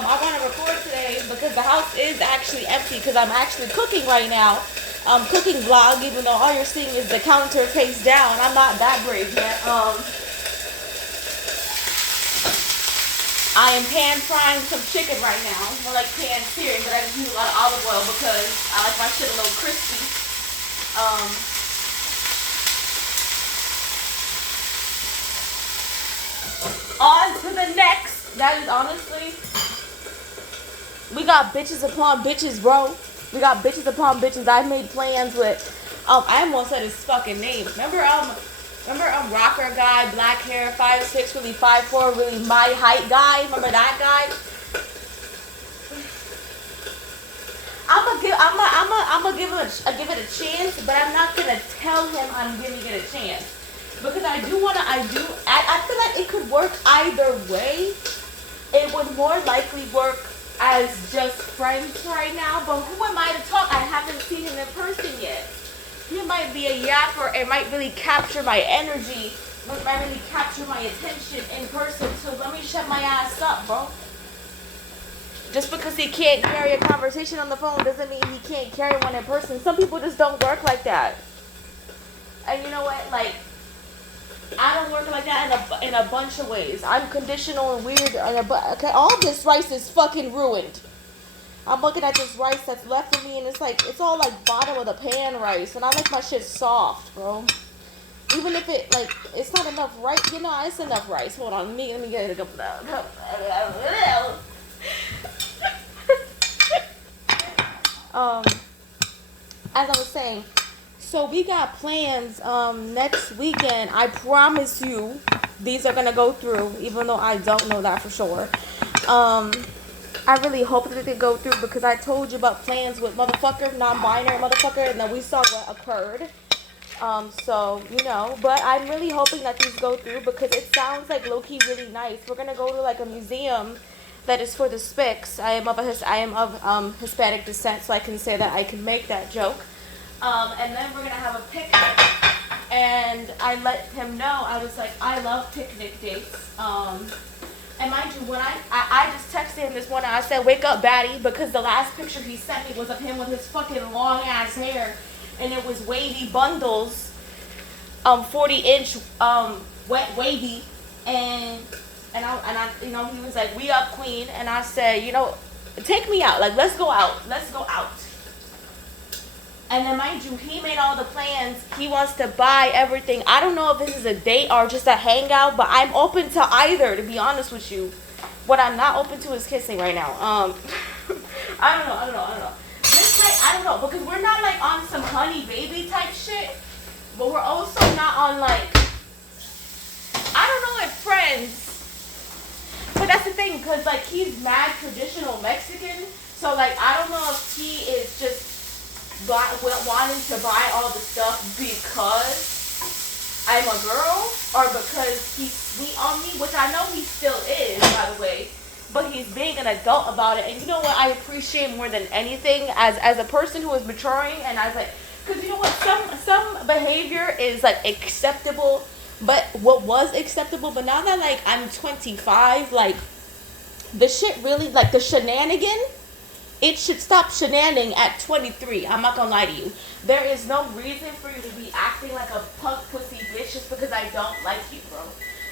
I want to record today because the house is actually empty because I'm actually cooking right now. Cooking vlog, even though all you're seeing is the counter face down. I'm not that brave yet. I am pan frying some chicken right now. More like pan searing, but I just use a lot of olive oil because I like my shit a little crispy. On to the next. That is honestly, we got bitches upon bitches, bro. We got bitches upon bitches. I made plans with, I almost said his fucking name. Remember rocker guy, black hair, 5'6", really 5'4", really my height guy. Remember that guy? I'm gonna give it a chance, but I'm not gonna tell him I'm giving it a chance because I feel like it could work either way. It would more likely work as just friends right now, but who am I to talk? I haven't seen him in person yet. He might be a yapper. It might really capture my energy. It might really capture my attention in person. So let me shut my ass up, bro. Just because he can't carry a conversation on the phone doesn't mean he can't carry one in person. Some people just don't work like that. And you know what? Like, I don't work like that in a bunch of ways. I'm conditional and weird. Okay, all this rice is fucking ruined. I'm looking at this rice that's left of me, and it's all like bottom of the pan rice, and I like my shit soft, bro. Even if it's not enough rice, it's enough rice. Hold on, let me get it up. As I was saying, so we got plans next weekend. I promise you these are gonna go through, even though I don't know that for sure. I really hope that they go through because I told you about plans with motherfucker, non-binary motherfucker, and then we saw what occurred. But I'm really hoping that these go through because it sounds like low-key really nice. We're gonna go to like a museum that is for the Spics. I am of Hispanic descent, so I can say that I can make that joke. And then we're gonna have a picnic. And I let him know, I was like, I love picnic dates. And mind you, when I just texted him this morning, I said, wake up, baddie, because the last picture he sent me was of him with his fucking long ass hair, and it was wavy bundles, 40-inch, wet wavy, and I, he was like, we up, queen, and I said, take me out, like, let's go out. And then, mind you, he made all the plans. He wants to buy everything. I don't know if this is a date or just a hangout, but I'm open to either, to be honest with you. What I'm not open to is kissing right now. I don't know. I don't know, because we're not, like, on some honey baby type shit, but we're also not on, like, I don't know if friends, but that's the thing, because, like, he's mad traditional Mexican, so, like, I don't know if he is just wanting to buy all the stuff because I'm a girl or because he's sweet on me, which I know he still is, by the way, but he's being an adult about it. And you know what I appreciate more than anything as a person who is maturing, and I was like, because you know what, some behavior is like acceptable, but what was acceptable, but now that like I'm 25, like the shit really, like the shenanigan, it should stop shenanigans at 23. I'm not gonna lie to you. There is no reason for you to be acting like a punk pussy bitch just because I don't like you, bro.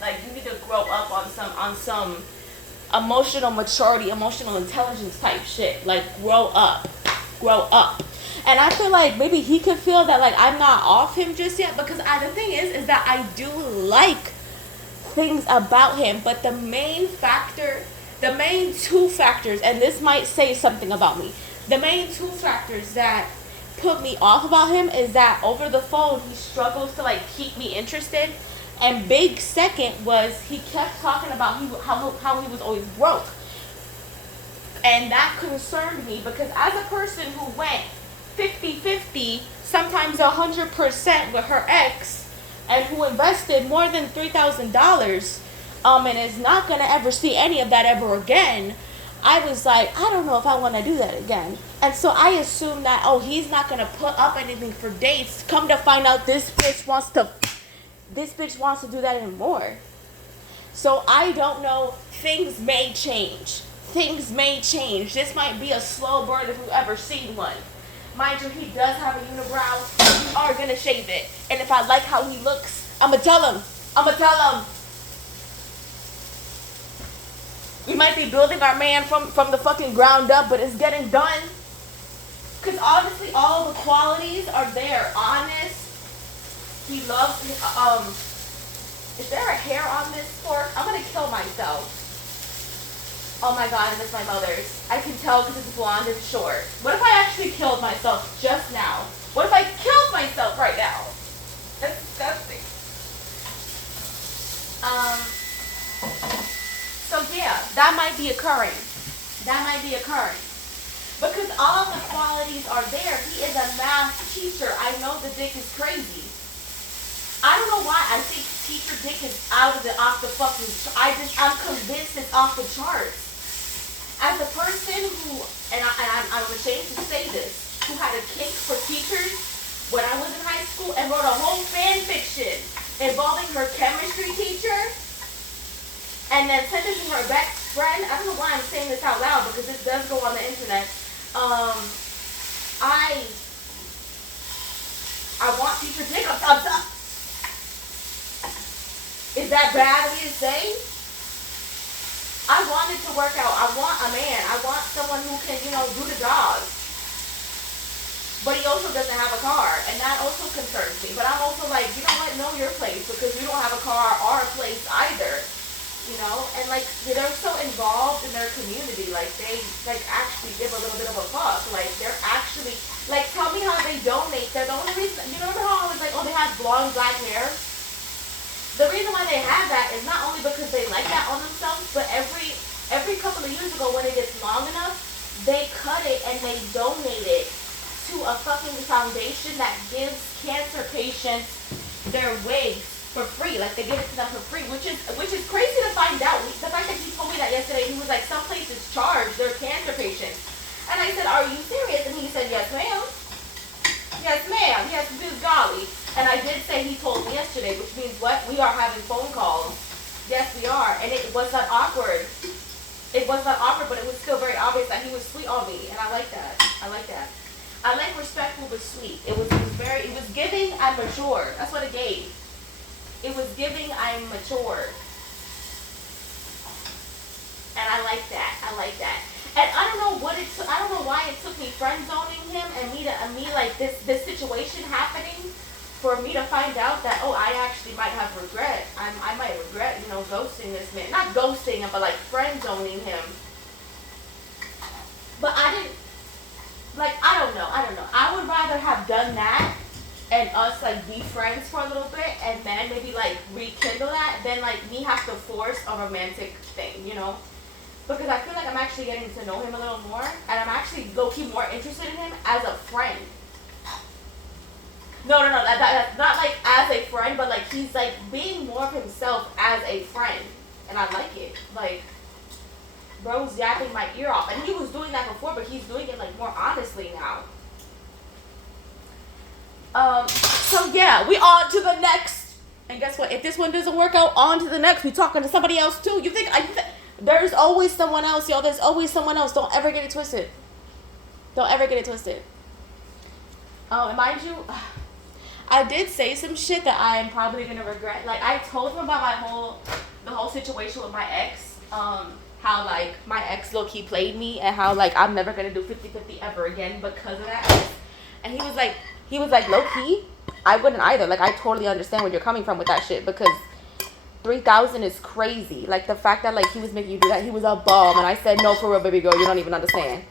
Like, you need to grow up on some emotional maturity, emotional intelligence type shit. Like, grow up. And I feel like maybe he could feel that like I'm not off him just yet, because the thing is that I do like things about him, but the main two factors, and this might say something about me, the main two factors that put me off about him is that over the phone he struggles to like keep me interested, and big second was he kept talking about how he was always broke, and that concerned me because as a person who went 50-50, sometimes 100% with her ex, and who invested more than $3,000 and is not going to ever see any of that ever again, I was like, I don't know if I want to do that again. And so I assumed that, he's not going to put up anything for dates. Come to find out this bitch wants to do that anymore. So I don't know, things may change. things may change. This might be a slow burn if you've ever seen one. Mind you, he does have a unibrow. We are gonna shave it. And if I like how he looks, I'ma tell him. We might be building our man from the fucking ground up, but it's getting done. Because honestly, all the qualities are there. Honest. He loves, is there a hair on this fork? I'm gonna kill myself. Oh my god, and it's my mother's. I can tell because it's blonde and short. What if I actually killed myself just now? What if I killed myself right now? That's disgusting. So yeah, that might be occurring. Because all of the qualities are there. He is a math teacher. I know the dick is crazy. I don't know why. I think teacher dick is off the fucking. I'm convinced it's off the charts. As a person who, and I'm ashamed to say this, who had a kink for teachers when I was in high school and wrote a whole fan fiction involving her chemistry teacher, and then sent it to her best friend. I don't know why I'm saying this out loud because this does go on the internet. I want teacher dick. Is that bad of me to say? I want it to work out. I want a man. I want someone who can, do the job. But he also doesn't have a car, and that also concerns me. But I'm also like, you know what? Know your place, because you don't have a car or a place either. And like they're so involved in their community, like they actually give a little bit of a fuck. Like they're actually tell me how they donate. They're the only reason. You remember how I was like, oh, they have blonde black hair? The reason why they have that is not only because they like that on themselves, but every couple of years ago when it gets long enough, they cut it and they donate it to a fucking foundation that gives cancer patients their wigs for free. Like they give it to them for free, which is crazy to find out. The fact that he told me that yesterday, he was like, some places charge their cancer patients. And I said, are you serious? And he said, yes, ma'am. Yes, ma'am. Yes, good golly. And I did say he told me yesterday, which means what? We are having phone calls. Yes, we are. And it was not awkward. It was not awkward, but it was still very obvious that he was sweet on me. And I like that. I like respectful but sweet. It was giving I'm mature. That's what it gave. It was giving I'm mature. And I like that. And I don't know I don't know why it took me friend zoning him and me like this situation happening for me to find out that, oh, I actually might have regret. I might regret, ghosting this man. Not ghosting him, but like friend zoning him. But I didn't, I don't know. I would rather have done that and us be friends for a little bit and then maybe rekindle that than me have to force a romantic thing, Because I feel like I'm actually getting to know him a little more and I'm actually low-key more interested in him as a friend. No, that's not as a friend, but he's being more of himself as a friend. And I like it. Bro's yapping my ear off. And he was doing that before, but he's doing it more honestly now. So yeah, we on to the next. And guess what? If this one doesn't work out, on to the next. We talking to somebody else too. You think there's always someone else, y'all. There's always someone else. Don't ever get it twisted. And mind you, I did say some shit that I am probably gonna regret. I told him about the whole situation with my ex. How my ex low-key played me and how I'm never gonna do 50-50 ever again because of that. And he was like low-key, I wouldn't either. I totally understand where you're coming from with that shit because 3,000 is crazy. The fact that he was making you do that, he was a bum. And I said, no, for real, baby girl, you don't even understand.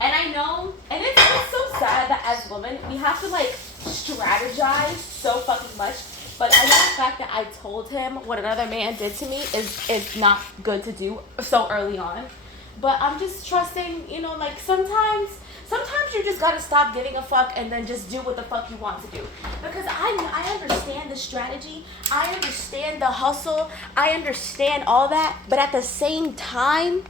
And I know, and it's so sad that as women, we have to strategize so fucking much. But I know the fact that I told him what another man did to me is not good to do so early on. But I'm just trusting, sometimes you just gotta stop giving a fuck and then just do what the fuck you want to do. Because I understand the strategy, I understand the hustle, I understand all that, but at the same time,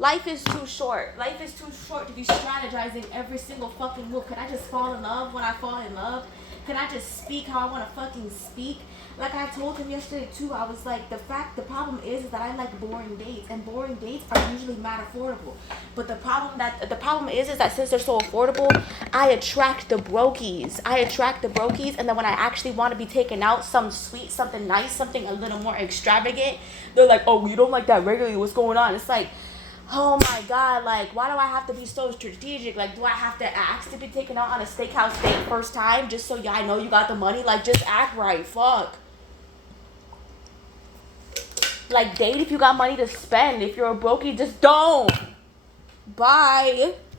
Life is too short. Life is too short to be strategizing every single fucking move. Could I just fall in love when I fall in love? Could I just speak how I want to fucking speak? Like I told him yesterday too, I was like, the problem is that I like boring dates, and boring dates are usually mad affordable. But the problem is that since they're so affordable, I attract the brokies. And then when I actually want to be taken out, some sweet, something nice, something a little more extravagant, they're like, oh, you don't like that regularly, what's going on? It's like, oh my God, like, why do I have to be so strategic? Like, do I have to ask to be taken out on a steakhouse date first time just so I know you got the money? Like, just act right, fuck. Like, date if you got money to spend. If you're a brokey, just don't. Bye.